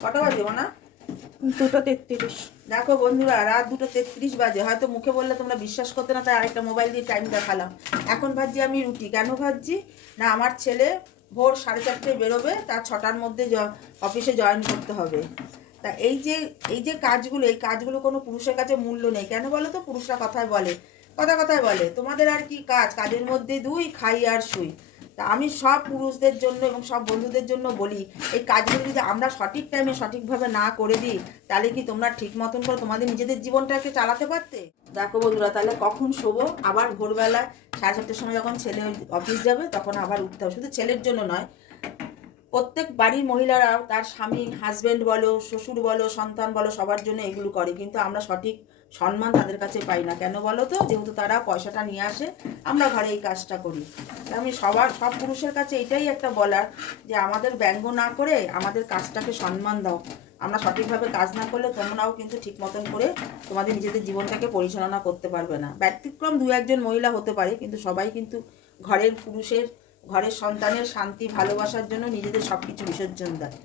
কটা বাজে না? 2:33। দেখো বন্ধুরা, রাত 2:33 বাজে। হয়তো মুখে বললে তোমরা বিশ্বাস করতে না, তাই আরেকটা মোবাইল দিয়ে টাইম দেখালাম। এখন ভাবছি আমি রুটি। কেন ভাবছি না, আমার ছেলে ভোর 4:30টায় বেরোবে, তার 6টার মধ্যে অফিসে জয়েন করতে হবে। তা এই যে কাজগুলো, এই কাজগুলো কোনো পুরুষের কাছে মূল্য নেই। কেন বলো তো? পুরুষরা কথায় বলে, কথায় বলে তোমাদের আর কি কাজ, কাজের মধ্যে দুই, খাই আর শুই। তা আমি সব পুরুষদের জন্য এবং সব বন্ধুদের জন্য বলি, এই কাজগুলো যদি আমরা সঠিক টাইমে সঠিকভাবে না করে দিই, তাহলে কি তোমরা ঠিক মতন করে তোমাদের নিজেদের জীবনটাকে চালাতে পারতে? দেখো বন্ধুরা, তাহলে কখন শোবো? আবার ভোরবেলা 7:30টার সময় যখন ছেলে অফিস যাবে, তখন আবার উঠতে হবে। শুধু ছেলের জন্য নয়, প্রত্যেক বাড়ির মহিলারাও তার স্বামী, হাজব্যান্ড বলো, শ্বশুর বলো, সন্তান বলো, সবার জন্য এগুলো করে। কিন্তু আমরা সঠিক সম্মান তাদের কাছে পাই না। কেন বলো তো? যেহেতু তারা পয়সাটা নিয়ে আসে, আমরা ঘরে এই কাজটা করি। আমি সব পুরুষের কাছে এটাই একটা বলার, যে আমাদের ব্যঙ্গ না করে আমাদের কাজটাকে সম্মান দাও। আমরা সঠিকভাবে কাজ না করলে তোমরাও কিন্তু ঠিক মতন করে তোমাদের নিজেদের জীবনটাকে পরিচালনা করতে পারবে না। ব্যতিক্রম দু একজন মহিলা হতে পারে, কিন্তু সবাই কিন্তু ঘরের সন্তানের শান্তি ভালোবাসার জন্য নিজেদের সব কিছু বিসর্জন দেয়।